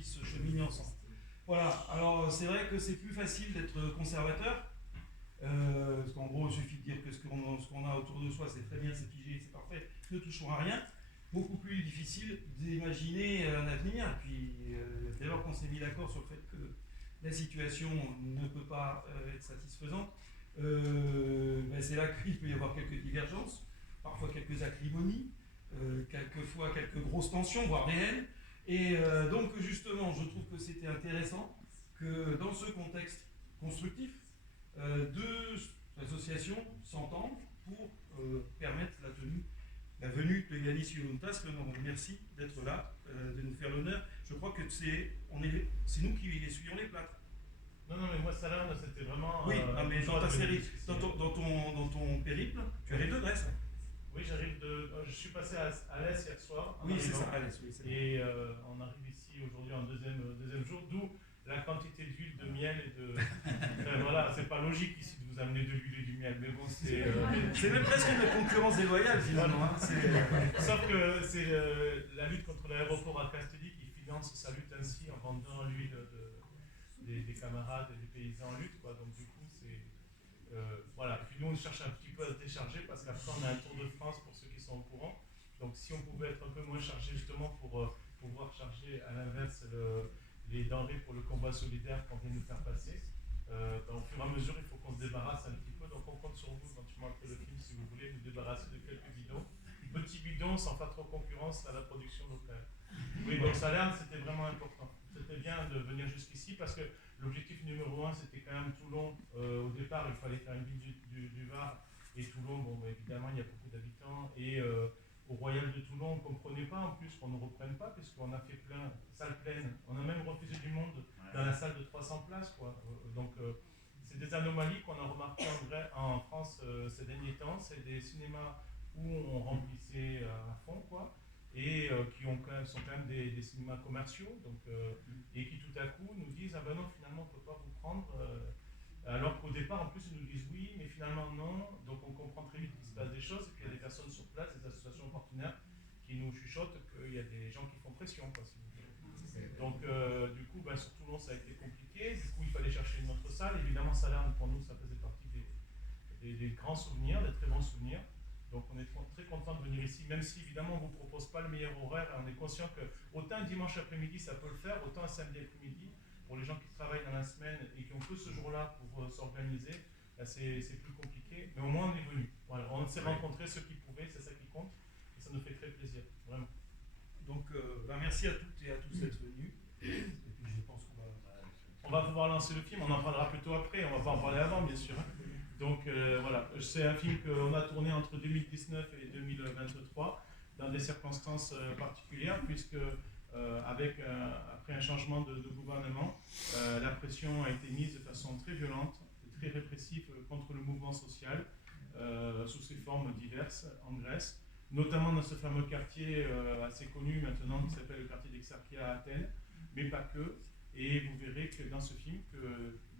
puisse cheminer ensemble. Voilà, alors c'est vrai que c'est plus facile d'être conservateur, parce qu'en gros il suffit de dire que ce qu'on a autour de soi c'est très bien, c'est figé, c'est parfait, ne touchons à rien. Beaucoup plus difficile d'imaginer un avenir, puis dès lors qu'on s'est mis d'accord sur le fait que la situation ne peut pas être satisfaisante, c'est là qu'il peut y avoir quelques divergences, parfois quelques acrimonies, quelquefois quelques grosses tensions, voire réelles. Et donc justement, je trouve que c'était intéressant que dans ce contexte constructif, deux associations s'entendent pour permettre la venue de Yanis Yountas. Merci d'être là, de nous faire l'honneur. Je crois que c'est nous qui essuyons les plâtres. Non, mais moi, Salerne, c'était vraiment... Oui, mais dans ta série, dans ton périple, tu arrives de Brest. Oui, je suis passé à Alès hier soir. Oui, c'est ça, Alès. Oui, et on arrive ici aujourd'hui en deuxième jour, d'où la quantité d'huile, de miel et de... voilà, c'est pas logique ici de vous amener de l'huile et du miel, mais bon, c'est... c'est même presque une concurrence déloyale, finalement. Hein. Sauf que c'est la lutte contre l'aéroport à Castelli qui finance sa lutte ainsi en vendant l'huile des camarades et des paysans en lutte, quoi. Donc du coup, c'est... voilà. Et puis nous, on cherche un petit peu à se décharger parce qu'après, on a un Tour de France pour ceux qui sont au courant. Donc si on pouvait être un peu moins chargé justement pour pouvoir charger à l'inverse les denrées pour le combat solidaire qu'on vient nous faire passer, au fur et à mesure, il faut qu'on se débarrasse un petit peu. Donc on compte sur vous, quand tu m'as fait le film, si vous voulez, nous débarrasser de quelques bidons. Petits bidons sans faire trop concurrence à la production locale. Oui, donc Salerne, c'était vraiment important. C'était bien de venir jusqu'ici parce que l'objectif numéro 1, c'était quand même Toulon. Au départ, il fallait faire une ville du Var et Toulon, bon, évidemment, il y a beaucoup d'habitants. Et au Royal de Toulon, on ne comprenait pas en plus qu'on ne reprenne pas puisqu'on a fait salle pleine. On a même refusé du monde dans la salle de 300 places, quoi. Donc, c'est des anomalies qu'on a remarquées en France ces derniers temps. C'est des cinémas où on remplissait à fond, quoi. Et qui sont quand même des cinémas commerciaux, donc, et qui tout à coup nous disent ah ben non, finalement on ne peut pas vous prendre, alors qu'au départ en plus ils nous disent oui, mais finalement non. Donc on comprend très vite qu'il se passe des choses, et puis il y a des personnes sur place, des associations partenaires qui nous chuchotent qu'il y a des gens qui font pression, quoi, si vous voulez. Donc du coup sur Toulon ça a été compliqué, du coup il fallait chercher une autre salle. Évidemment Salerne pour nous ça faisait partie des grands souvenirs, des très bons souvenirs. Donc on est très content de venir ici, même si évidemment on ne vous propose pas le meilleur horaire. On est conscient que autant un dimanche après-midi ça peut le faire, autant un samedi après-midi, pour les gens qui travaillent dans la semaine et qui ont que ce jour-là pour s'organiser, c'est plus compliqué. Mais au moins on est venu. Voilà, on s'est rencontrés, ceux qui pouvaient, c'est ça qui compte. Et ça nous fait très plaisir, vraiment. Donc merci à toutes et à tous d'être venus. Et puis je pense on va pouvoir lancer le film, on en parlera plutôt après, on va pas en parler avant bien sûr. Donc voilà, c'est un film qu'on a tourné entre 2019 et 2023 dans des circonstances particulières puisque après un changement de gouvernement, la pression a été mise de façon très violente, très répressive contre le mouvement social sous ses formes diverses en Grèce, notamment dans ce fameux quartier assez connu maintenant qui s'appelle le quartier d'Exarchia à Athènes, mais pas que. Et vous verrez que dans ce film,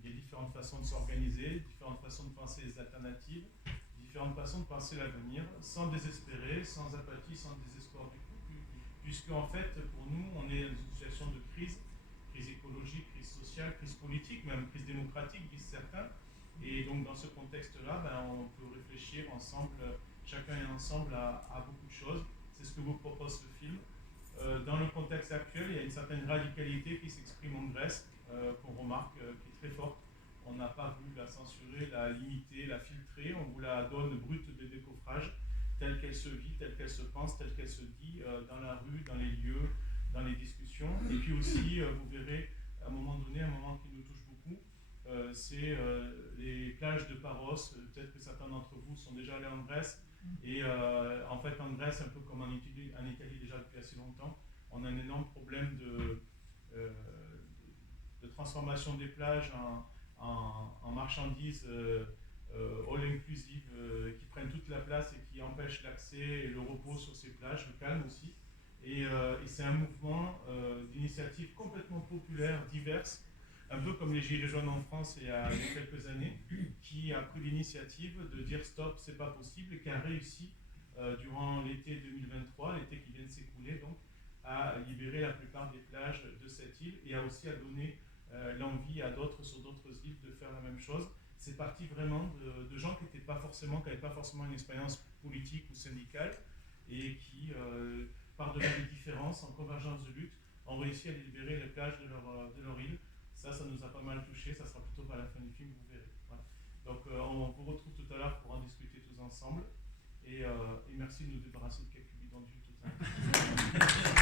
il y a différentes façons de s'organiser, différentes façons de penser les alternatives, différentes façons de penser l'avenir, sans désespérer, sans apathie, sans désespoir du tout. Puisque en fait, pour nous, on est dans une situation de crise écologique, crise sociale, crise politique, même crise démocratique, disent certains. Et donc dans ce contexte-là, on peut réfléchir ensemble, chacun et ensemble, à beaucoup de choses. C'est ce que vous propose le film. Dans le contexte actuel, il y a une certaine radicalité qui s'exprime en Grèce, qu'on remarque, qui est très forte. On n'a pas voulu la censurer, la limiter, la filtrer, on vous la donne brute de décoffrage, telle qu'elle se vit, telle qu'elle se pense, telle qu'elle se dit, dans la rue, dans les lieux, dans les discussions. Et puis aussi, vous verrez, à un moment donné, un moment qui nous touche beaucoup, c'est les plages de Paros. Peut-être que certains d'entre vous sont déjà allés en Grèce. Et en fait, en Grèce, un peu comme en Italie déjà depuis assez longtemps, on a un énorme problème de transformation des plages en marchandises all-inclusive qui prennent toute la place et qui empêchent l'accès et le repos sur ces plages, le calme aussi. Et c'est un mouvement d'initiatives complètement populaires, diverses, un peu comme les Gilets jaunes en France il y a quelques années, qui a pris l'initiative de dire stop, c'est pas possible, et qui a réussi durant l'été 2023, l'été qui vient de s'écouler, donc, à libérer la plupart des plages de cette île et aussi à donner l'envie à d'autres sur d'autres îles de faire la même chose. C'est parti vraiment de gens qui n'avaient pas forcément une expérience politique ou syndicale et qui, par-delà les différences, en convergence de lutte, ont réussi à libérer les plages de leur île. Ça nous a pas mal touché, ça sera plutôt à la fin du film, vous verrez. Voilà. Donc on vous retrouve tout à l'heure pour en discuter tous ensemble. Et merci de nous débarrasser de quelques bidons d'huile tout à l'heure.